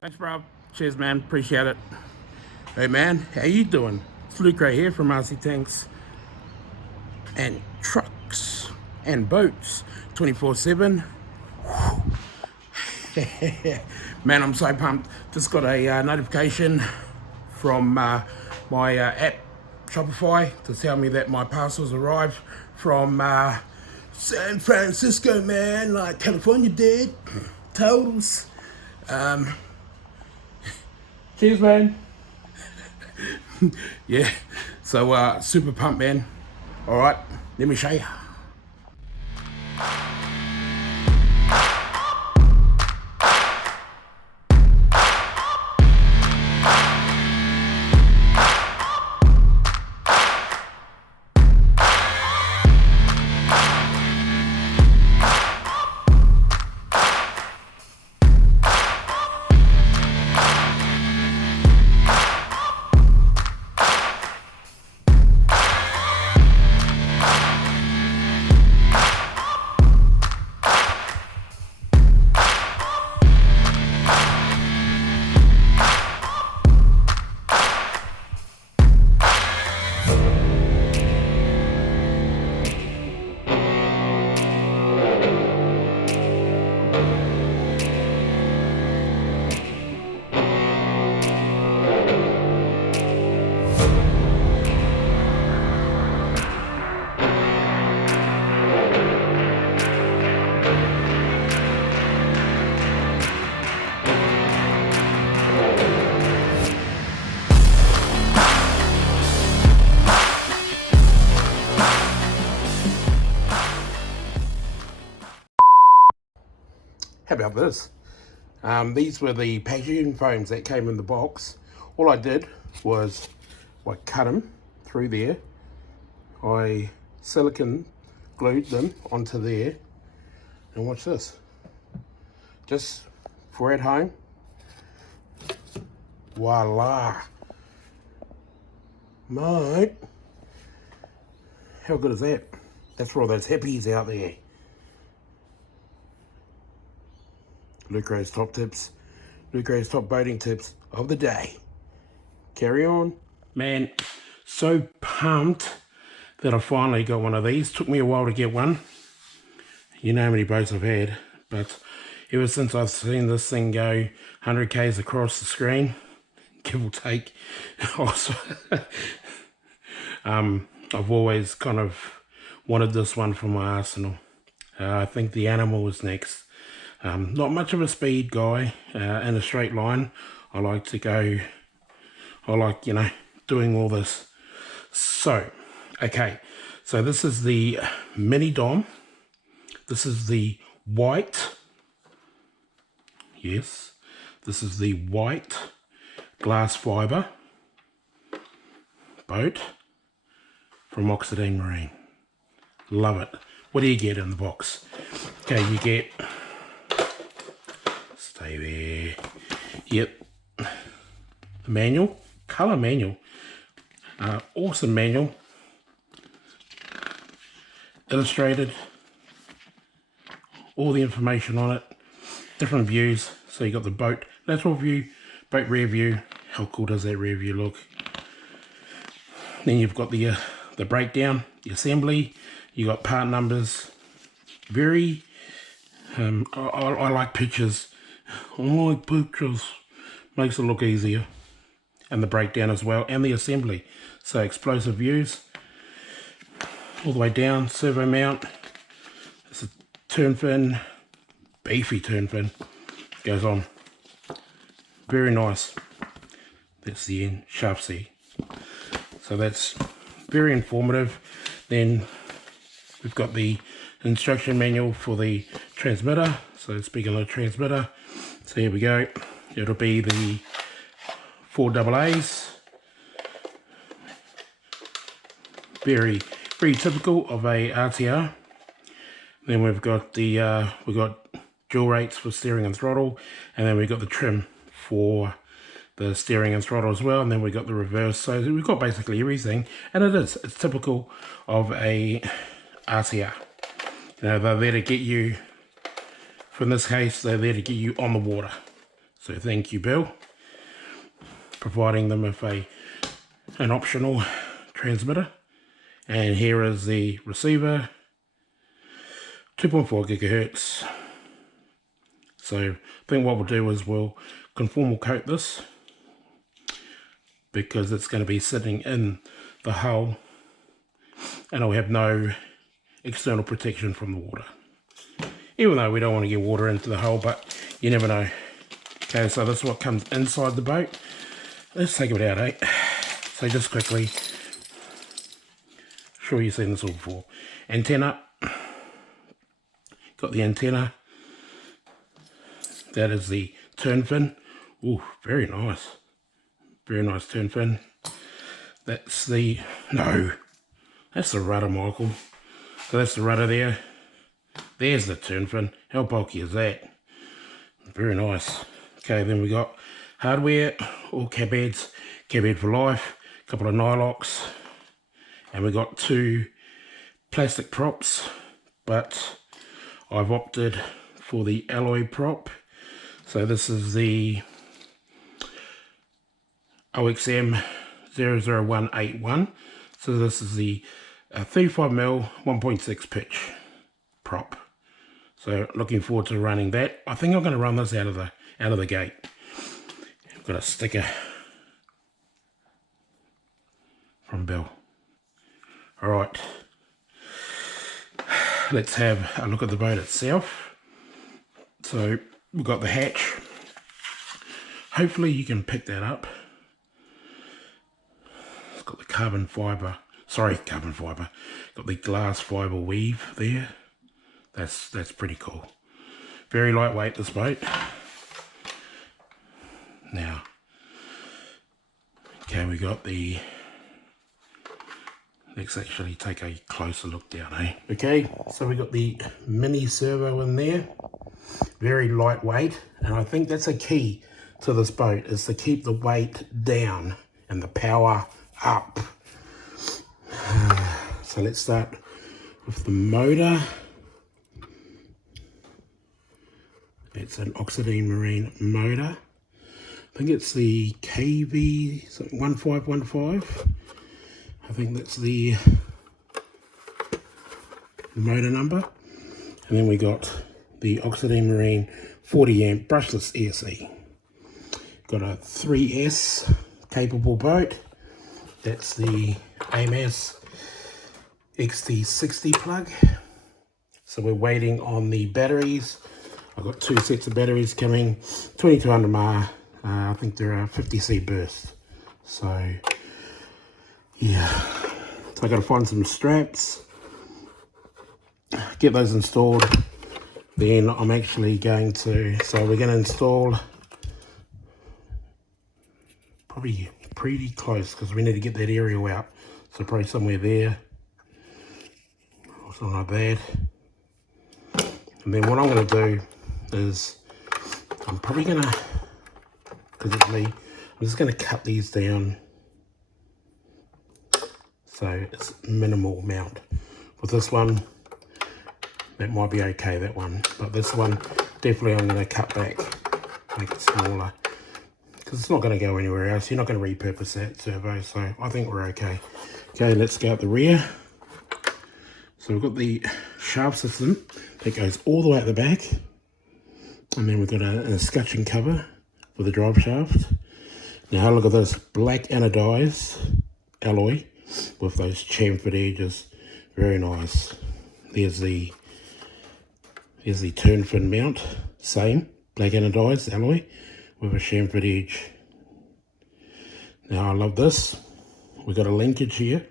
Thanks, bro. Cheers, man. Appreciate it. Hey, man. How you doing? It's Luke right here from RC Tanks and Trucks and Boats 24/7. Man, I'm so pumped. Just got a notification from my app Shopify to tell me that my parcels arrived from San Francisco, man. Like California did. Totals. Cheers, man. Yeah, so super pumped, man. All right, let me show you. How about this? These were the packaging foams that came in the box. All I did was I cut them through there. I silicone glued them onto there. And watch this. Just for at home. Voila. Mate. How good is that? That's for all those hippies out there. Luke Ray's top tips. Luke Ray's top boating tips of the day. Carry on. Man, so pumped that I finally got one of these. Took me a while to get one. You know how many boats I've had, but ever since I've seen this thing go 100 k's across the screen, give or take, I've always kind of wanted this one for my arsenal. I think the Animal is next. Not much of a speed guy in a straight line. I like to go, you know, doing all this. So, okay, so this is the mini Dom. This is the white, yes, this is the white glass fiber boat from OXIDEAN Marine. Love it. What do you get in the box? Okay, you get, stay there, yep, the manual, color manual, awesome manual, illustrated, all the information on it, different views. So you got the boat lateral view, boat rear view. How cool does that rear view look? Then you've got the breakdown, the assembly. You got part numbers. Very, I like pictures. I like pictures. Makes it look easier. And the breakdown as well, and the assembly. So explosive views all the way down. Servo mount. It's a turn fin, beefy turn fin. Goes on. Very nice. That's the end. Sharp C. So that's very informative. Then we've got the instruction manual for the transmitter. So speaking of transmitter, so here we go. It'll be the 4 AA's. Very typical of a RTR. Then we've got the dual rates for steering and throttle, and then we've got the trim for the steering and throttle as well, and then we got the reverse. So we've got basically everything, and it's typical of a RTR. You know, they're there to get you, for in this case, they're there to get you on the water. So thank you, Bill, providing them with an optional transmitter. And here is the receiver, 2.4 gigahertz. So I think what we'll do is we'll conformal coat this, because it's going to be sitting in the hull and it'll have no external protection from the water. Even though we don't want to get water into the hull, but you never know. Okay, so this is what comes inside the boat. Let's take it out, eh? So just quickly, sure you've seen this all before. Antenna. Got the antenna. That is the turn fin. Ooh, very nice. Very nice turn fin. That's the... No. That's the rudder, Michael. So that's the rudder there. There's the turn fin. How bulky is that? Very nice. Okay, then we got hardware, all cab heads, cab head for life, a couple of nylocks, and we got 2 plastic props, but I've opted for the alloy prop. So this is the OXIDEAN 00181. So this is the 35mm 1.6 pitch prop. So looking forward to running that. I think I'm going to run this out of the gate. I've got a sticker from Bill. All right, let's have a look at the boat itself. So we've got the hatch. Hopefully you can pick that up. It's got the carbon fibre. Got the glass fibre weave there. That's pretty cool. Very lightweight, this boat. Now, okay, we got the... Let's actually take a closer look down, eh? Okay, so we got the mini servo in there. Very lightweight, and I think that's a key to this boat, is to keep the weight down and the power up. So let's start with the motor. It's an OXIDEAN marine motor. I think it's the KV 1515. I think that's the motor number. And then we got the OXIDEAN marine 40 amp brushless ESC. Got a 3S capable boat. That's the AMS XT60 plug. So we're waiting on the batteries. I've got 2 sets of batteries coming, 2200 mAh. I think they're a 50C burst. So yeah, so I got to find some straps, get those installed. Then I'm actually going to, so we're going to install probably pretty close, because we need to get that aerial out. So probably somewhere there, or something like that. And then what I'm going to do is, I'm probably going to, because it's me, I'm just going to cut these down so it's minimal amount. With this one, that might be okay, that one, but this one definitely I'm going to cut back, make it smaller, because it's not going to go anywhere else. You're not going to repurpose that servo, so I think we're okay. Okay, let's go at the rear. So we've got the shaft system that goes all the way at the back, and then we've got a escutcheon cover for the drive shaft. Now look at this, black anodized alloy with those chamfered edges. Very nice. There's the turn fin mount, same black anodized alloy with a chamfered edge. Now I love this. We've got a linkage here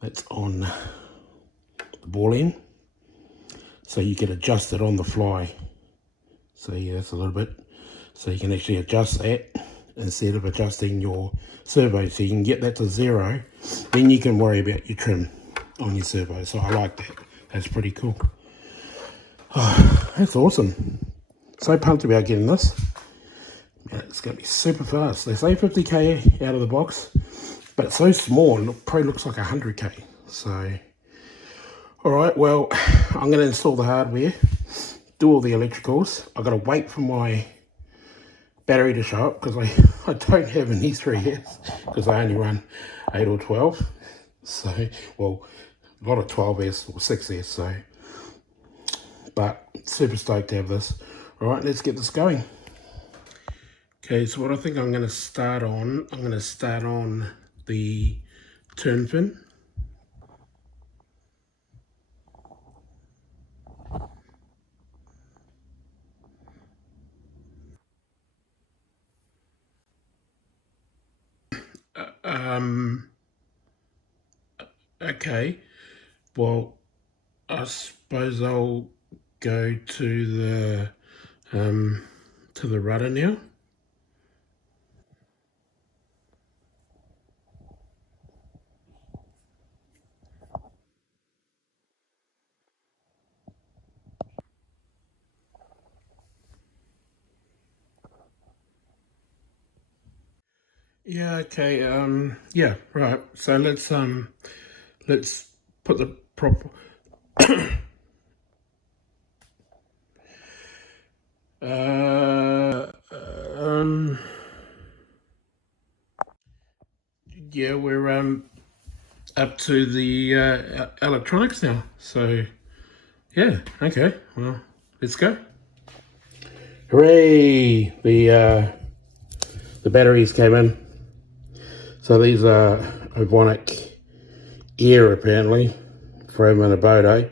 that's on the ball end, so you can adjust it on the fly. So yeah, that's a little bit, so you can actually adjust that instead of adjusting your servo, so you can get that to 0, then you can worry about your trim on your servo. So I like that. That's pretty cool. Oh, that's awesome. So pumped about getting this. Man, it's going to be super fast. They say 50k out of the box, but it's so small, it probably looks like 100k. So alright, well, I'm going to install the hardware, do all the electricals. I've got to wait for my battery to show up, because I don't have an E3S, because I only run 8 or 12. So, well, a lot of 12S or 6S, so. But super stoked to have this. All right, let's get this going. Okay, so what I think I'm going to start on, the turn fin. Okay, well, I suppose I'll go to the rudder now. Yeah, okay, yeah, right. So let's put the proper yeah, we're up to the electronics now. So yeah, okay, well, let's go. Hooray! The batteries came in. So these are Ovonic Air, apparently, from in a boat, eh?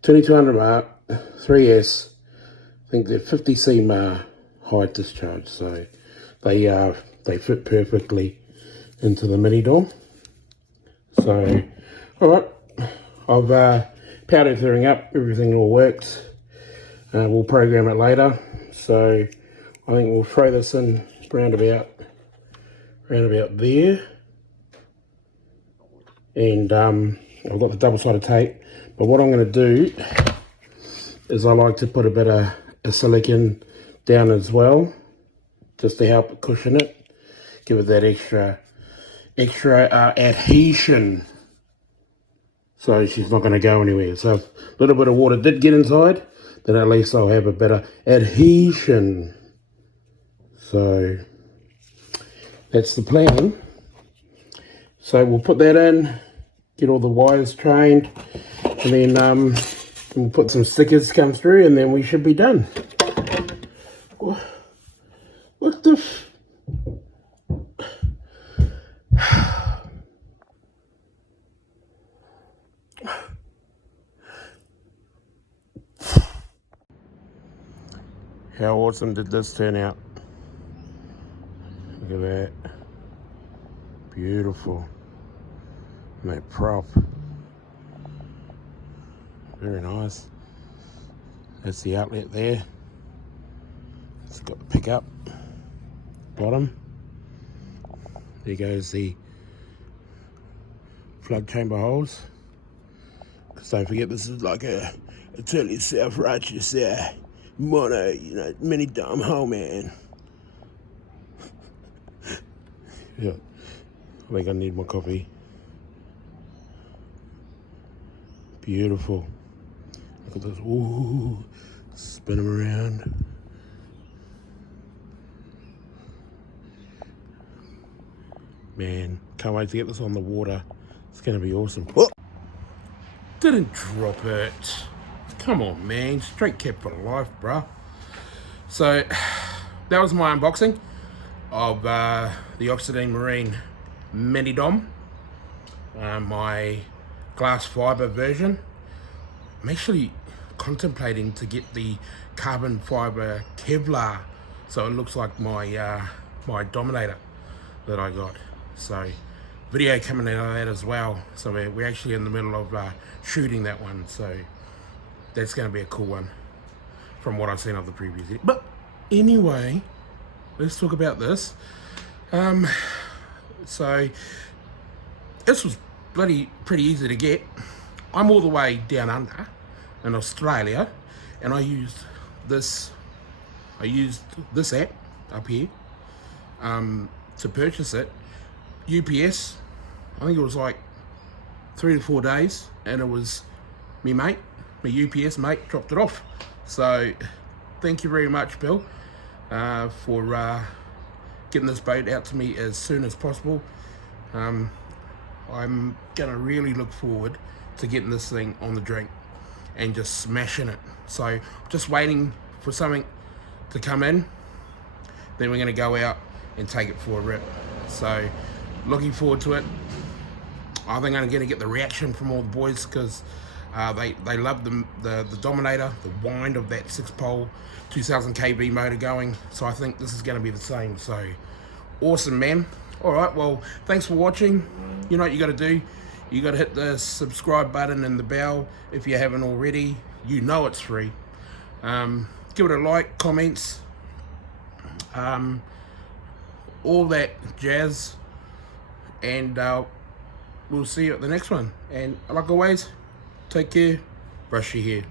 2200 mark, 3S. I think they're 50 cm high discharge, so they fit perfectly into the mini dom. So, all right, I've powered everything up. Everything all works. We'll program it later. So I think we'll throw this in round about there. And I've got the double-sided tape. But what I'm going to do is I like to put a bit of silicone down as well, just to help cushion it, give it that extra adhesion, so she's not going to go anywhere. So if a little bit of water did get inside, then at least I'll have a better adhesion. So that's the plan. So we'll put that in, get all the wires trained, and then we'll put some stickers come through, and then we should be done. What the How awesome did this turn out? Look at that. Beautiful. And that prop. Very nice. That's the outlet there. It's got the pickup. Bottom. There goes the flood chamber holes. Because don't forget, this is like a totally self-righteous mono, mini dom hole, man. Yeah. I think I need more coffee. Beautiful. Look at this. Ooh, spin them around. Man, can't wait to get this on the water. It's going to be awesome. Oh! Didn't drop it. Come on, man. Straight kept for life, bruh. So, that was my unboxing of the OXIDEAN Marine Mini Dom. My glass fiber version. I'm actually contemplating to get the carbon fiber Kevlar, so it looks like my my Dominator that I got. So video coming out of that as well. So we're actually in the middle of shooting that one. So that's going to be a cool one from what I've seen of the previous year. But anyway, let's talk about this. So this was pretty easy to get. I'm all the way down under in Australia, and I used this app up here to purchase it. UPS, I think it was like 3 to 4 days, and it was my UPS mate dropped it off. So thank you very much, Bill. for getting this boat out to me as soon as possible. I'm gonna really look forward to getting this thing on the drink and just smashing it. So just waiting for something to come in, then we're gonna go out and take it for a rip. So looking forward to it. I think I'm gonna get the reaction from all the boys, because they love the Dominator, the wind of that 6-pole 2000 kV motor going. So I think this is gonna be the same. So awesome, man. All right, well, thanks for watching. You know what you got to do. You got to hit the subscribe button and the bell if you haven't already. You know it's free. Give it a like, comments, all that jazz, and we'll see you at the next one. And like always, take care, brush your hair.